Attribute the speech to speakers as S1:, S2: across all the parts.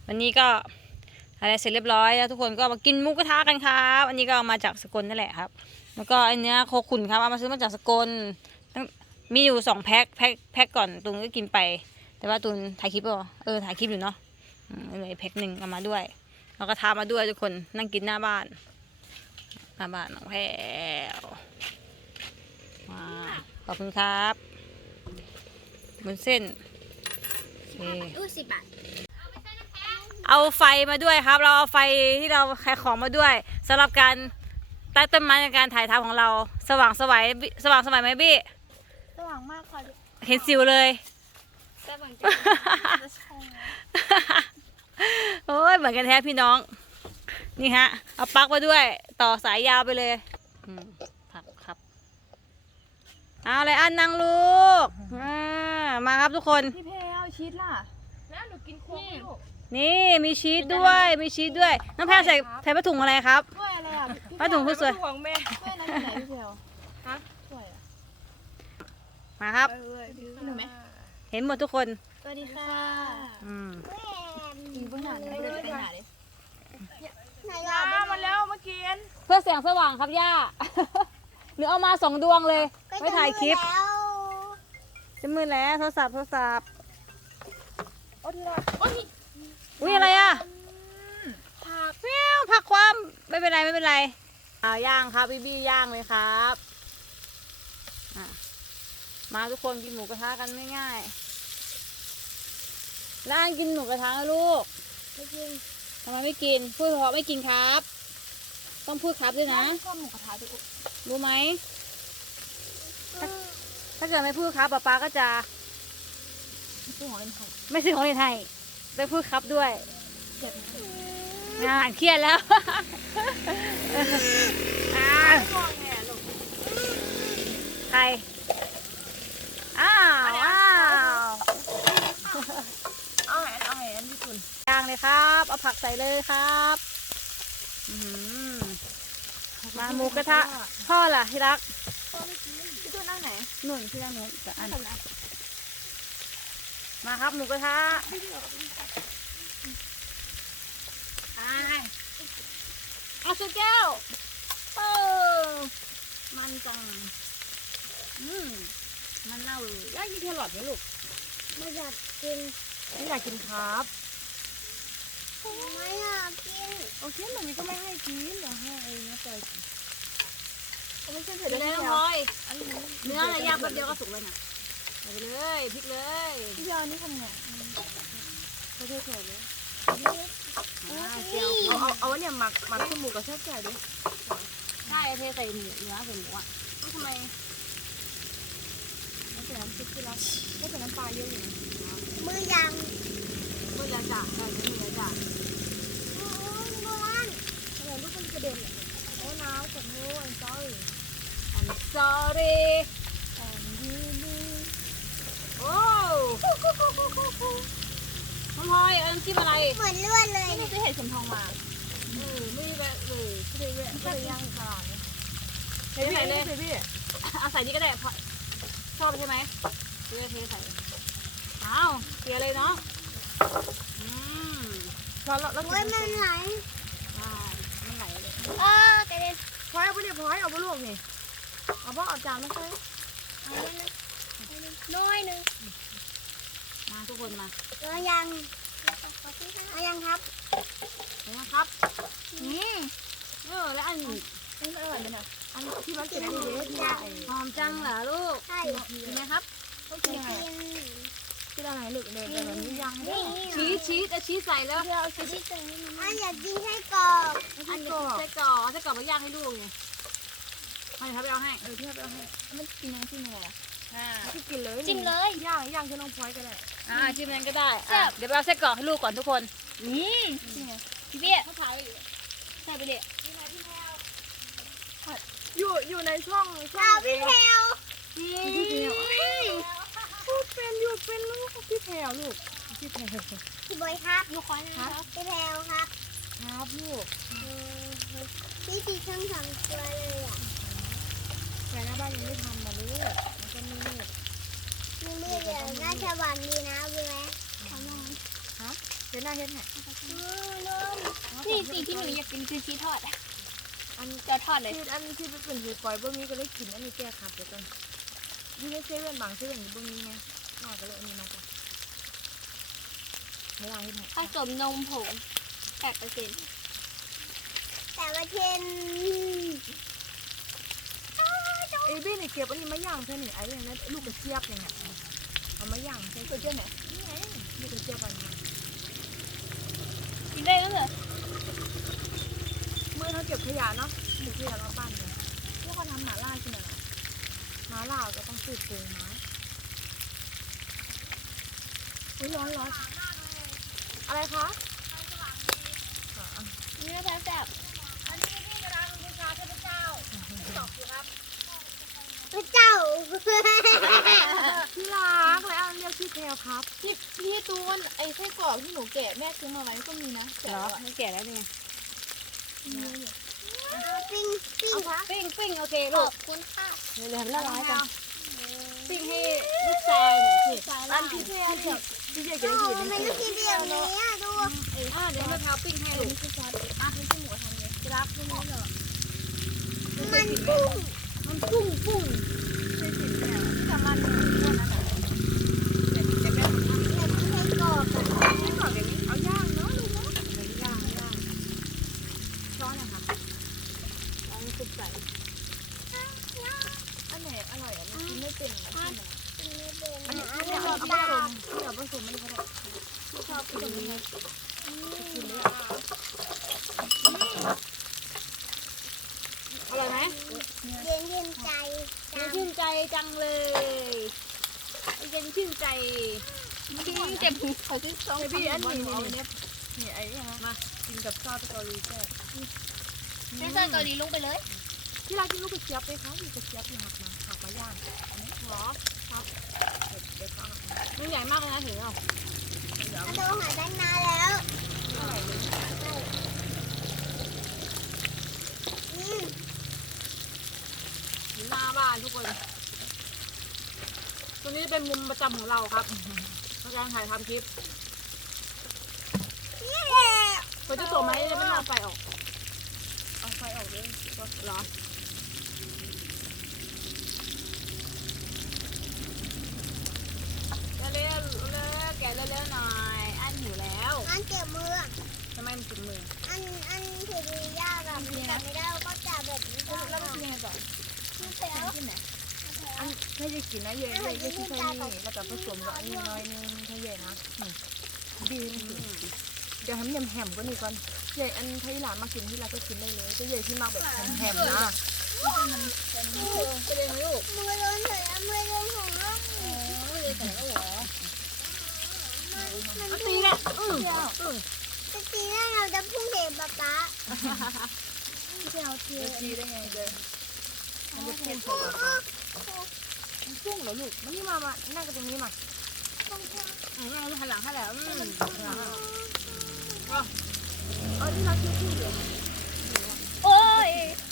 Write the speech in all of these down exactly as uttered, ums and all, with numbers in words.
S1: วันนี้ก็อะไรเสร็จเรียบร้อยแล้วทุกคนก็มากินหมูกระทะกันครับอันนี้ก็เอามาจากสกลนั่นแหละครับแล้วก็อันเนี้ยโคขุนครับเอามาซื้อมาจากสกลมีอยู่สองแพ็คแพ็คแพ็คก่อนตุนก็กินไปแต่ว่าตุนถ่ายคลิปป่ะเออถ่ายคลิปอยู่เนาะเลยแพ็คหนึ่งเอามาด้วยแล้วก็ทามาด้วยทุกคนนั่งกินหน้าบ้านหน้าบ้านน้องแพรว้าขอบคุณครับบนเส้นโอเค
S2: อู้สิบบาท
S1: เอาไฟมาด้วยครับเราเอาไฟที่เราขายของมาด้วยสำหรับการใต้ต้นไม้ในการถ่ายทำของเราสว่างสวัยสว่างสวัยไหมบี้
S2: สว่างมากค่ะ
S1: เห็นสิวเลย
S2: สว่างจังจะชง
S1: โอ้ยเหมือนกันแท้พี่น้องนี่ฮะเอาปลั๊กมาด้วยต่อสายยาวไปเลยอืมครับครับเอาเลยอันนั่งลูกอ่ามาครับทุกคน
S3: พี่เพลเอาชีสล่ะแล้วหนูกินโค้กไหมลูก
S1: นี่มีชีสด้วยมีชีสด้วยน้องแพรใส่ใส่ผ้าถุงอะไรครับ
S3: ถ้วยอะไรอ่ะ
S1: ผ้าถุงผู้สวย
S3: ถ้วยแม่ถ้วยนั้นอยู่ไหนพี่เพลฮะถ้วยอ่ะ
S1: มาครับ
S3: เออหนูไหม
S1: เห็นหมดทุกคน
S2: สวัสดีค่ะ
S1: อืม
S3: กินเพิ่งหนาเลยไปหนาดิ
S2: ไหน
S3: ยา
S2: ล่ะ
S3: มาแล้วเมื่อกี้
S1: เพื่อแสงสว่างครับย่า หนูเอามาสองดวงเลยไม่ถ่ายคลิป
S2: แล้ว
S1: จะมือแล้วโทรศัพท์โทรศัพท์
S3: โอ้ทีละโอ้ย
S1: อุ้ยอะไรอ่ะ
S3: ผัก
S1: เปี้ยวผักความไม่เป็นไรไม่เป็นไรอ่าย่างครับบีบี้ย่างเลยครับอ่ะมาทุกคนกินหมูกระทะกันง่ายๆร้านกินหมูกระทะนะลูก
S2: ไม่กิน
S1: ทำไมไม่กินพูดเพราะไม่กินครับ ต้องพูดครับด้วยนะ
S3: ก็หมูกระทะดู
S1: รู้ไหมถ้าถ้าเกิดไม่พูดครับป๊าป๊าก็จะ
S3: ซื้อของเล่นไทย
S1: ไม่ซื้อของเล่นให้ไปพูดครับด้วย
S3: เจ็บ
S1: งานเครียดแล้ว อ่า
S3: พ่อแม่ลูก
S1: ใคร อ้าวอ้าว
S3: เอาแหนเอาแหนพี่คุณ
S1: ย่างเลยครับ เอาผักใส่เลยครับอื้อหือมาหมูกระทะ พ่อล่ะที่รัก
S3: พี่คุณนั่งไหน
S1: นุ่นที่รักนุ่นจะอันมาครับหมูกระทะอ่าเอาสุดแก้วเออมันจัง อืมมันเน่าเลย
S3: ย่ากินแครอทไหมลูก
S2: ไม่อยากกิน
S3: ไม่อยากกินครับ
S2: ไม่อยากกิน
S3: โอเคมันนี้ก็ไม่ให้กินเดี๋ยวให้เองนะจอยกินไม่ใช่เผ็ด
S1: เดี๋ยว
S3: ได้
S1: น้อง
S3: แล้
S1: พล
S3: ว
S1: อย
S3: อันนี้
S1: เนื้ออะไรย่างแป๊บเดียวก็สุกเลยน่ะใส่ไปเลยพริกเลย
S3: พี่ยานี่ทำไงเขาเท่ๆเลย
S1: อ่าเจียว
S3: เอาเอาเอาเนี่ยหมักหมักขึ้นหมูกับแซ่บใจดิ
S1: ใช่เทใส่หมูเนื้อใส่หมูอ่ะแล้วทำไม
S3: ไม่ใส่น้ำซุปที่รักไม่ใส่น้ำปลาเยอะอยู่นะ
S2: มือยัง
S1: เมื่อไรจ้ะใส่เนื้อเนื้อจ้ะ
S2: โอ้ยบอล
S3: อะไรลูกมันกระเด็นโอ้น้าวขอโทษ I'm sorry
S1: I'm sorry
S3: อ่อนยืนดู
S1: โอ้น้องพลอยเอาน้ำจิ้มอะไร
S2: เหมือนเลือดเลย
S3: นี่จะเห็นเข็มทองมา
S1: เออไม่ได้แวะเลย
S3: ไม่ได้แวะไม่ได้ย่างขนาดนี้
S1: เทใส่เลย
S3: เฮ้ยพี่
S1: เอาใส่นี่ก็ได้พอชอบใช่ไหมเทเทใส่อ้าวเกลียเลยเนาะอืม
S3: พอแล้วแล้ว
S2: โอ้ยมันไหล
S1: อ่ามันไหลเลย
S2: เออกระเด็น
S3: พอยเอาไปเดี๋ยวพอยเอาไปลวกนี่เอาบ้าเอาจานมาใส่
S2: เอาไว้นะน้อยหนึ่ง
S1: มาทุกคนมา
S2: เอายังเอายังครับ
S1: เห็นไหมครับ
S2: อืม
S1: เออแล้วอันนี้
S3: นี่อร่อยไหมเนี่ยอันที่มันติดอันนี้เด็ดใช่
S1: หอมจังเหรอลูก
S2: ใช่
S1: เห็นไหมครับ
S3: ต้องกินยังไงกินอะไรลึกเลยแบบนี้ย่างให้
S2: นี่
S1: ชีสชีสเอาชีสใส่แล้ว
S3: เดี๋ยวเอา
S2: อั
S3: ชี
S2: น
S3: ส
S2: นี้อันอยากกินไส้กรอก
S1: อันนี้ไส้กรอกเอาไส้กรอกมาย่างให้ลูกไงมาเดี๋ยวเขาไปเอาให้
S3: เออที่เอาไปเอาให้มันกินยังที่นัว
S1: อ่า
S3: ที่กินเลย
S2: จิ้มเลย
S3: ย่างย่างที่น้องพลอยก็ได้
S1: อ่าชิมนั้นก็ได้อ่ะเดี๋ยวไปเอาไส้กรอกให้ลูกก่อนทุกคน
S2: นี่
S3: นี่ไง
S2: พี่เบี้ย
S1: เขาถ่ายใส่ไปเลย
S3: อยู่อยู่ในช่องช่อ
S2: เอา
S3: งเอ
S2: พี่
S3: ง
S2: แพลว
S3: พี่แพรวพูดเป็นอยู่เป็นลูกพี่แพรวลูกพี่แพรว
S2: พี่บอยครับหนูขอนะครับพี่แพลวครับ
S3: ครับลูก
S2: พี่ตีเครื่องสองตัวเลยอ่ะ
S3: แต่หน้าบ้านยังไม่ทำมาลูกมันก็มืด
S2: มีมือเดียวน่าจะหวานดีนะเว้ยขอมอง
S3: ฮะ
S1: เ
S3: ดี๋ยวหน้าเฮ็ดให้
S2: นี่สิ่งที่หนูอยากกินคือชีสทอด
S3: อัน
S2: จะทอดเลย
S3: ชีสอันที่เป็นสีฝอยบ่มีก็เลยกินอันนี้แก้ครับเดี๋ยวก่อนอยู่ในเซเว่นบางเซเว่นบ่มีไงนอกก็เลยอันนี้มาจ้ะให้เราเฮ็ดให้
S2: ผสมนมผงแปดเปอร์เซ็นต์แต่ว่าเทน
S3: เอ้ยเบ้เนี่ยเก็บอันนี้มาย่างใช่ไหมไอ้เนี่ยนะลูกกระเจี๊ยบเนี่ยเอามาย่างใช่
S2: สุดยอดไหน
S3: นี่ไงลูกกระเจี๊ยบอันนี้
S2: กินได้แล้วเหรอ
S3: เมื่อเขาเก็บขยะเนาะเก็บขยะมาบ้านกันพวกเขาทำหมาล่าใช่ไหมหมาล่าก็ต้องซื้อปูมาอุ้ยร้อนร้อนอะไรคะ
S2: เนื้อแซ่บแซ่บพระเจ้า
S3: ที่รักแล้วอันเรียกชื่อแพลวครับ
S4: พี่พี่ตูนไอ้ไส้กรอกที่หนูแกะแม่ซื้อมาไว้ก็มีนะ
S1: เหรอไม่แก่แล้วนี่ไง
S2: ปิ้งปิ้ง
S1: ปิ้งปิ้งโอเค
S2: ข
S1: ลู
S2: อก บคุณค่ะ
S1: เดี๋ยวเดี๋ยวละลายกันปิ้งให้ลูกชายหน่อยสิ
S3: อันพี่แพลวเนี่ยพี่เจ๊กิน
S2: โอ้
S3: ได้กี่
S2: มัน
S3: นา
S2: ลูก
S3: ที
S2: ทีเดียวนี้อ่ะดู
S1: อ่าเดี๋ยวแม่พาปิ้งให้ลูก
S4: อ่ะไม่ใช่หมูทำเลยจะรับพวกนี้เหรอ
S2: มันปุ้ง
S1: มันปุ้งปุ้ง
S3: ที่ทำมันเนี่ยพวกนั้นอ่ะแต่พี่จะแก้ทำมัน
S2: อยากกินไส้กรอกอ่ะ
S3: ไม่ก่อนเดี๋ยวนี้เอาย่างเนาะลูกเนาะเดี๋ยวย่างย่างร้อนอะค่ะ
S1: อันนี้สุกใส่
S3: อันไหนอร่อยอ่ะมันกินไม่เป็นนะ
S2: กินไม่เป็น
S3: อันนี้
S2: อ่ะ
S3: อันนี้
S2: เอา
S3: เอา
S2: ตา
S3: ผสมที่เอาผสมมันก็ได้ชอบกินแบบนี้กินเลยอ่ะ
S1: อร่อยไหม
S2: เย็นเย็นใจ
S1: เย็นชื่นใจจังเลยเย็นชื่นใจ
S4: เจ็บหูเขาที่สอง
S3: ไอพี่อันนี้นี่นี่นี่ไอ้เนี่ยมากินกับซอสเกาหลีแซ่บ
S4: ไม่ใส่เกาหลีลงไปเลย
S3: ที่ร้านกินลูกกระเจี๊ยบไหมคะมีกระเจี๊ยบที่หักมาหักมาย่างอันนี้หรอครับเด็ดเด็ดเขาหักมา
S1: มันใหญ่มากเลยนะถึงเอา
S3: เดี๋ยว
S2: มาดูหาด้านหน้าแล้ว
S3: เท่าไหร่เลย
S2: อืม
S1: หน้าบ้านทุกคนตรงนี้เป็นมุมประจำของเราครับในการถ่ายทำคลิป
S2: นี่แหละ
S1: เปิดจะตัวไหมจะไม่เอาไฟออก
S3: เอาไฟออกเลย
S1: เหรอเร็วๆเร็วๆแกะเร็วๆหน่อยอันหิวแล้ว
S2: อันเจ็บมืออะ
S1: ทำไมมันติดมือ
S2: อันอันถือดียากอะมันจับไม่ได้ก็จับแบบนี้ก็
S3: แล้ว
S2: ได้
S3: มันกินยังไงต่อ
S2: ไม่เสียว
S3: ที่ไหนอันถ้าจะกินนะเย่เย่เย่ที่ใช้นี่แล้วก็ผสมกับอันนี้น้อยนึงถ้าเย่นะดีเดี๋ยวให้มันแหมๆก็นี่ก่อนเย่อันถ้าที่หลานมากินที่ร้านก็กินได้เลยแต่เย่ที่มาแบบแหมๆนะ
S1: จะเรียนไหมลูก
S2: มือโดนเฉยอะมือโดนของน้อง
S1: ไม่เรียนแต่แล้วเหรอ
S2: มัน
S1: ตีแหละอืม
S2: จะตีได้เราจะพุ่งเห็นป๊าป๊า
S3: ที่เอาเทียจีได้ไงเด้อมันจะเทียนใส่
S2: โอ้
S3: ปาก
S2: โอ้
S3: มันพุ่งเหรอลูกมันนี่มามานั่งกันตรงนี้มา
S1: อืมเอาหันหลังให้แล้วอืม
S3: เออที่เราคิดที่อยู่
S4: โอ้ย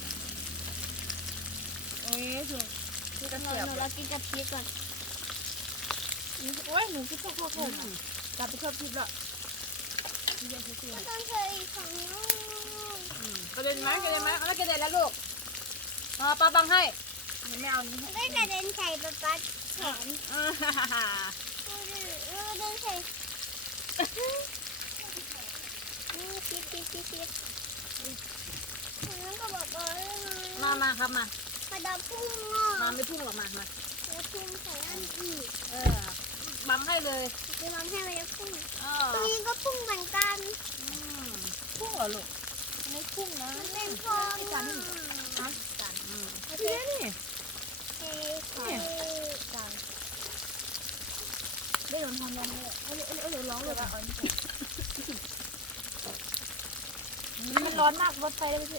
S3: โอ้ยคือที่กระ
S4: เรา
S3: เทียบ
S4: เรากินกะทิก่อนโอ้ยหนูคิดว่าพวกผม
S3: กลับไปชอบคิดละที่ยังคิดอยู่
S2: โดนเฉยของน้อง
S1: กระเด็นไหมกระเด็นไหมเอาแล้วกระเด็นแล้วลูกมาป้าบังให้
S3: ไม่เอานี้
S2: ไม่กระเด็นใส่ป๊าป๊าแขน
S1: อ่าฮ่าฮ่าฮ่า
S2: ไม่กระเด็นใส่นี่คิดคิดคิดคิดแล้วก็บอกว่า
S1: มามาครับมา
S2: มาดับพุ่งอ่ะ
S1: มาไม่พุ่งหรอกมามา
S2: แล้วพุ่งใส่อันอีก
S1: เออบังให้เลย
S2: จะทำให้มันจะพุ่ง
S1: อ๋อ
S2: ตรงนี้ก็พุ่งเหมือนกัน
S1: อืม
S3: พุ่งเหรอลูก
S4: ไม่พุ่งนะ
S2: มันเป็นฟองอ่ะ
S1: อืม
S3: ที่นี่นี่
S2: เอ้ยเอ้ย
S4: ได้โดนทำแล้วเลย
S3: เอ้ยเอ้ยเอ้ยร้องเลยว่าเอานี่
S4: มันร้อนมากรถไฟได้ไหมพี่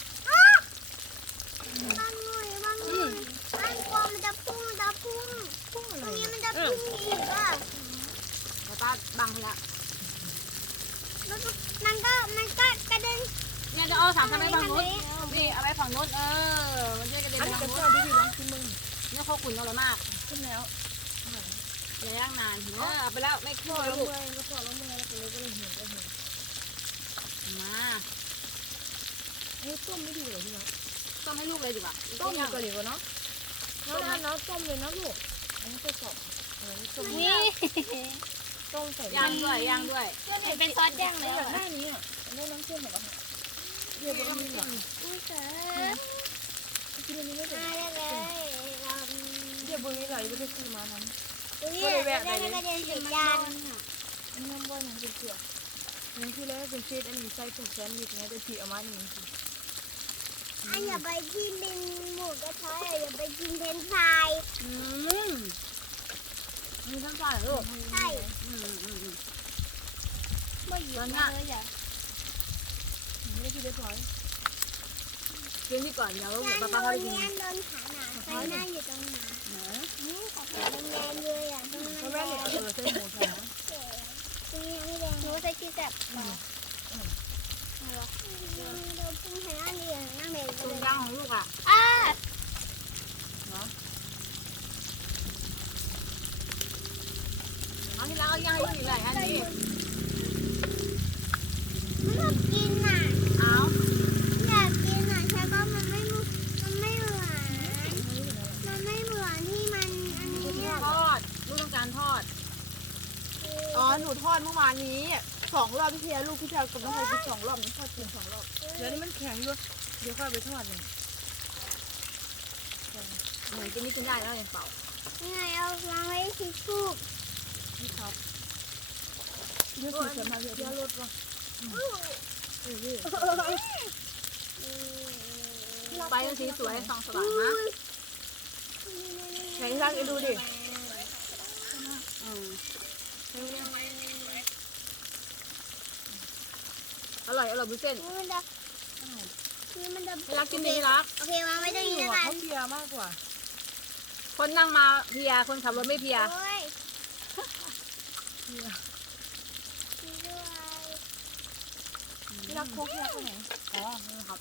S2: บางหน่อยบางหน่อยบางกลัวมันจะพุ่งมันจะพุ่ง
S3: พุ่งอะ
S2: ต
S3: ไร
S2: รงนี้มันจะพุ่งอีกอ่ะ
S1: แล้วป้าบังให้แล้ว
S2: แล้วก็มันก็มันก็กระเด็น
S1: เนี่ยจะเอาสามชั้นไปฝั่งนู้นนี่เอาไปฝั่งนู้นเออมันจะกระเด็น
S3: อัน
S1: ไป
S3: นี้
S1: ฝั่
S3: ก
S1: ง
S3: ระ
S1: นู้
S3: เทีย
S1: น
S3: มที่พี่ร้องกินมึง
S1: เนี่ยเขาขุ่นอร่อยมาก
S3: ขึ้นแล้ว
S1: เอย่าย่างนานเออเอาไปแล้วไม่
S3: พ
S1: ขึ้น
S3: อ
S1: แล้
S3: แล้ว ว
S1: ลูก
S3: เมื่อยแล้วพอแล้วเมื่อยแล้วก็เลยก็เลยเห็นก็เห็น
S1: มา
S3: เฮ้ยต้มไม่ดีเลยพี่น้อง
S1: ต้มให้ลูกเลยดีกว่า
S3: ต้มดีกว่าดีกว่าเนาะน้องน้องต้มเลยนะลูกอันนี้ก็สอบอะไรนี่ต้ม
S2: นี่
S3: ต้มใส่
S1: ย่างด้วยย่างด้วย
S2: มันเป็นซอสแดง
S3: ไม่
S2: แล้ว
S3: อยากได้นี้อ่ะได้น้ำเชื่อมแบบว่าเรียบร้อยนี่เหรอ
S2: อุ้ยเสือ
S3: กินอันนี้ไม่เป็น
S2: มาได้เลยเรา
S3: เรียบร้อยนี่เหรอไม่ได้ซื้อมานั้น
S2: อุ้ยได้ได้กระเด็นใส่จาน
S3: อันนี้น้ำบ่อยนั่นเป็นเสือนั่นคือแล้วเป็นเศษอันนี้ใส่ถุงแซนด์วิชนะจะฉีกออกมาหนึ่งที
S2: อันอย่าไปกินเป็นหมูกระทะอย่าไปกินเพนฟราย
S1: อืมมีทั้งฝ่ายลูก
S2: ใช่
S1: อืมอืมอืม
S2: ไม่หยิบมาเลยจ้ะ
S3: ไม่ได้กินได้พอย
S1: เรื่องนี้ก่อนเดี๋ยว
S2: งาน
S1: ป้า
S2: โด
S1: ป้าเขา
S2: น
S1: ไปกิน
S2: งานโดนขาหนาไฟหน้าอยู่ตรงไหน
S1: เนอะ
S2: นี่ขอบคุณแรงเลยอ่ะตรงนั้น
S3: เพราะแม่เนี่ยเออใส่หมูแทนนะ
S2: ตรงนี้ไม่แดงหนูใส่ชีสแบบเราพุ่งให้หน้าดีหน้าเมย์
S1: ตรงย่างของลูกอ่ะ
S2: อ่า
S1: เอาที่ร้านเอาย่างให้ลูกอีกหลายอันนี้
S2: ไม่ชอบกินอ่ะ
S1: เอา
S2: อยากกินอ่ะใช่ก็มันไม่มันไม่เหมือนมันไม่เหมือนที่มันอันนี้อ่ะ
S1: ทอดลูกต้องการทอด
S3: อ๋อหนูทอดเมื่อวานนี้สองรอบพี่เพียลูกพี่เพียกับน้องพลอยกินสองรอบนี่ทอดกินสองรอบเดี๋ยวนี้มันแข็งอยู่เดี๋ยวค่อยไปทอดเลย
S1: เหมือนกินนี่กินได้แล้วเนี่ยเปล่า
S2: ยังไงเอาวางไว้ที่ทูบ
S3: นี่ครับเดี๋ยวสูตรจะมาเดี๋ยวรถว่ะเออพี่
S1: ไปกันสีสวยส่องสว่างนะ
S3: ไหนรักไปดูดิ
S1: อืมอร่อยอร่อยบุญเส้น
S2: นี่มันจะนี่มันจะ
S1: ไม่รักกินดีไม่รัก
S2: โอเควางไว้ตรงนี้
S3: หั
S2: นะ
S3: ว
S2: คะ
S3: เขาเพียมากกว่า
S1: คนนั่งมาเพลียคนขับรถไม่เพลีย
S2: โอ้ย
S3: เพีย
S2: ด้วย
S3: พี่รักโคกพี่รักไปไหน
S1: อ๋อนี่ครับ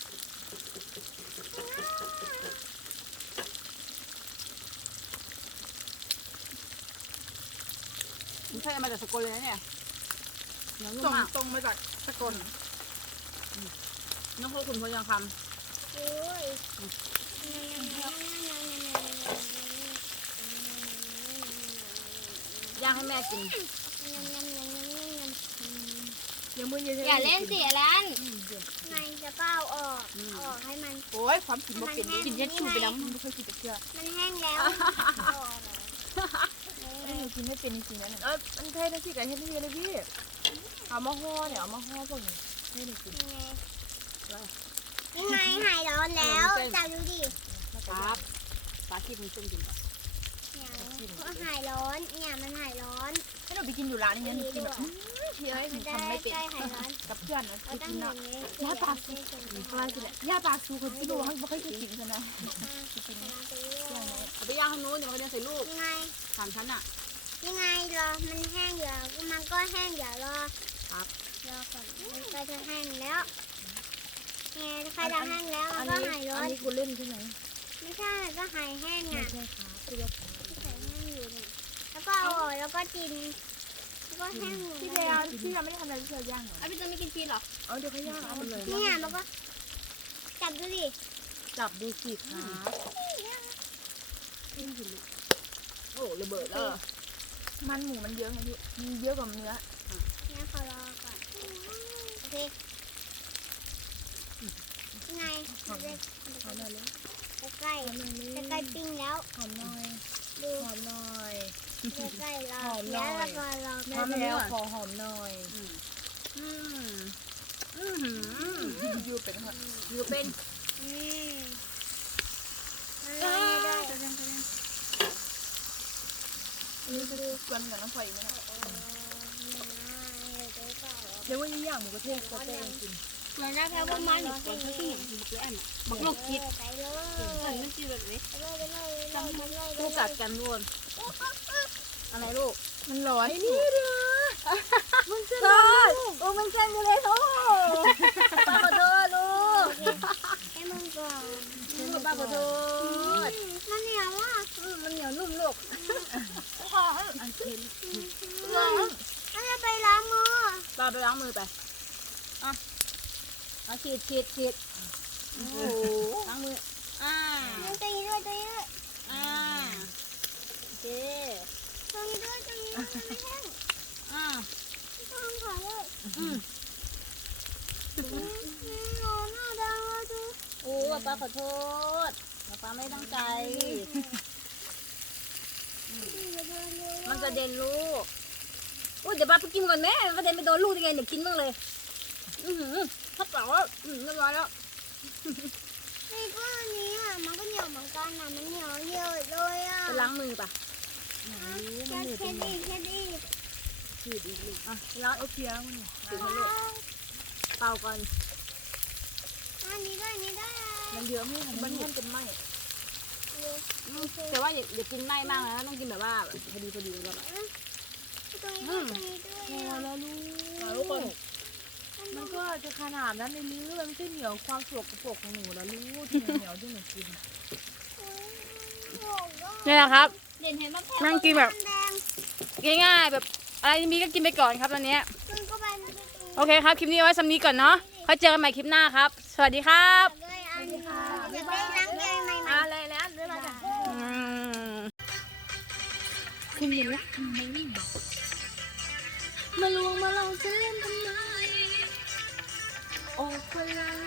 S1: ผมใช่มาจากสกลเลยนะเนี่ยเหนียวนุ่
S3: ส่
S1: ม
S3: ง
S1: มาก
S3: ตรงมาจากสกล
S1: น้องโคขุนพยังค
S2: โอ้ย
S1: ำย่างให้แม่กิน
S3: เดี๋ยวมือเย็น
S2: อย่าเล่นสิอลันไงจะเป้าออกออกให้มัน
S3: โอ้ยความกินบ่เป็นกินยัดชูไปแล้วไม่เคยกินแต่เชื่อ
S2: มันแห้งแล้ว
S3: ไอ้หนูกินไม่เป็นจริงๆนะเนี่ยเออมันเท่นะสิไก่เท่นี่เลยพี่เอามาห่อเนี่ยเอามาห่อพวกนี้ให้หนูกิน
S2: ยังไงหายร้อนแล้วจับดูดิ
S1: ครับปลาคิดมีเส้นกินก่อน
S2: เพราะหายร้อนเนี่ยมันหายร้อน
S3: ให้หนูไปกินอยู่ร้านนี้หนูกินแบบเพี้ยให้หนู
S2: จะ
S3: ทำไม่เป็น
S2: ใกล้หายร้อน
S3: กับเพื่อนนะ
S2: เรา
S3: ไป
S2: ต้อง
S3: กิน
S2: อ
S3: นะ
S2: ย่างนี้
S3: ย่าปากสูอะไรสิแหละย่าปากสูคนที่ดูเขาไม่เคยกินกันนะ
S1: เอาไปย่างข้างนู้นเดี๋ยวมันก็จะใส่ลูก
S2: ยังไง
S1: สามชั้นอ่ะ
S2: ยังไงรอมันแห้งเดี๋ยวมันก็แห้งเดี๋ยวรอ
S1: ครับ
S2: รอก่อนมันก็จะแห้งแล้วไงใครจะแห้งแล้ว
S3: อั
S2: มัน นก็
S3: นี้
S2: หายร้อ
S3: อั
S2: น
S3: นนี้กูเล่นใช่ไหม
S2: ไม่ใช่ก็หายแห้ง
S3: ไม่
S2: อ่ะ
S3: ใช่ค่ะคือว่า
S2: ที่หายแห้งอยู่เนี่ยแล้วก็เอาออกแล้วก็กินแล้วก็แห้ง
S3: พี่เดียพี่ยังไม่ได้ทำอะไรพี่เดียย่างเหรอ
S2: เอาพี่จะไม่กินชีสหรอ
S3: เอาเดี๋ยวเขาย่างเอาหมดเลย
S2: เนี่ยมันก็จับดูดิ
S3: จับดูสิค่ะ
S1: โอ้ระเบิดแล้ว
S3: มันหมูมันเยอะไงพี่มันเยอะกว่าเนื้อ
S2: เนี่ยขอรอก่อนโอเคยังไงเด็ก
S3: หอมหน่อยเลย
S2: ใกล้
S3: หอมหน่อยเลย
S2: ใกล้ปิ้งแล้ว
S3: หอมหน่อย
S2: ดู
S3: หอมหน่อย
S2: ใกล้รอ
S3: หอมหน่
S2: แล้
S3: อ
S2: วย แล้วก็รอ
S3: หอมแล้วขอหอมหน่อย
S1: อืมอืมอืม
S3: อยู่เป็นเหรอ
S1: อยู่เป็น
S2: อืมมันรอให้ด้วย
S3: นี่คือชวนกับน้องพลอยอีกไหมนะเดี๋ยววันนี้ย่างหมูกระเทศก็จะเองกิน
S2: มันได้แค่ว่ามันอยู่คนที่อย่างที่คืออันบักลูกคิดไปเลยไปเลยไปเลยไปเลยไปเลยไปเลย
S1: คู่กัดกันทุกคนอะไรลูก
S3: มันร้อนนี่เด้อ
S1: ทอดโอ้มันเส้นอยู่เลยโอ้ป้าขอโทษลูก
S2: ให้มึงก่อน
S1: ลูกป้าขอโทษ
S2: มันเหนียวอ่ะ
S1: มันเหนียวนุ่มลูก
S3: พอให้อันเค็ม
S1: ไปอ่ะเอาฉีดฉีดฉีดโอ้โหล้างมืออ่า
S2: มันตัวนี้ด้วยตัวนี้ด้วย
S1: อ่าโอเค
S2: ตัวนี้ด้วยตัวนี้ด้วยมันไม่แห้ง
S1: อ่า
S2: ต้องขอเลย
S1: อืม
S2: นี่นอนหน้าดังเลยดู
S1: โอ้ป้าขอโทษป้าไม่ตั้งใจ มันกระเด็นลูกอุ้ยเดี๋ยวป้าไปกินก่อนแม่กระเด็นไปโดนลูกยังไงเดี๋ยวกินบ้างเลย อือหือถ้าเปล่าแล้วอืมเรียบร้อยแล้ว
S2: ไอ้ก้อนนี้อ่ะมันก็เหนียวเหมือนกันนะมันเหนียวเยอะเลยอ่ะ
S1: ไปล้างมือป่ะ
S2: แค่แค่ดีแค่ดี
S3: ฉีดอีกลูก
S1: อ่ะล้าง
S3: เอาเพียงมันนี่
S1: ถึงให้ลูกเป่าก่อน
S2: อันนี้ด้วยอันนี้ด้วย
S3: มันเยอะไม่มันมันเป็นไหม
S1: อืมแต่ว่าอย่าอย่ากินไหม้มากนะต้องกินแบบว่าพอดีพอดีแบบ
S2: ตัวนี้ด้วยตัวนี้ด้วย
S3: พอแล้วลูกทุกคนมันก็จะขนาดนั้นในลื้อมันไม่ใช่เหนียวความสกปรกของหนูแล้วลูกที่เหนียวที่หนูกิน
S1: นี่แหละครับ
S2: เด่นเห็นว่า
S1: นั่งกินแบบ
S2: แดง
S1: ง่ายๆแบบอะไรมีก็กินไปก่อนครับตอนนี้
S2: มันก็ไป
S1: โอเคครับคลิปนี้เอาไว้สำนี้ก่อนเนาะค่อยเจอกันใหม่คลิปหน้าครับ สวัสดีครับ
S2: ด้วยอันนี้จะไปล้างใจใหม่
S3: อ่ะเลยแล้วเดี๋ยวเราจะ
S1: อืม
S3: ขึ้นอยู่แล้ว
S2: ๆมาลวงมาลองจะเล่นทำไม
S3: โอ้เวลา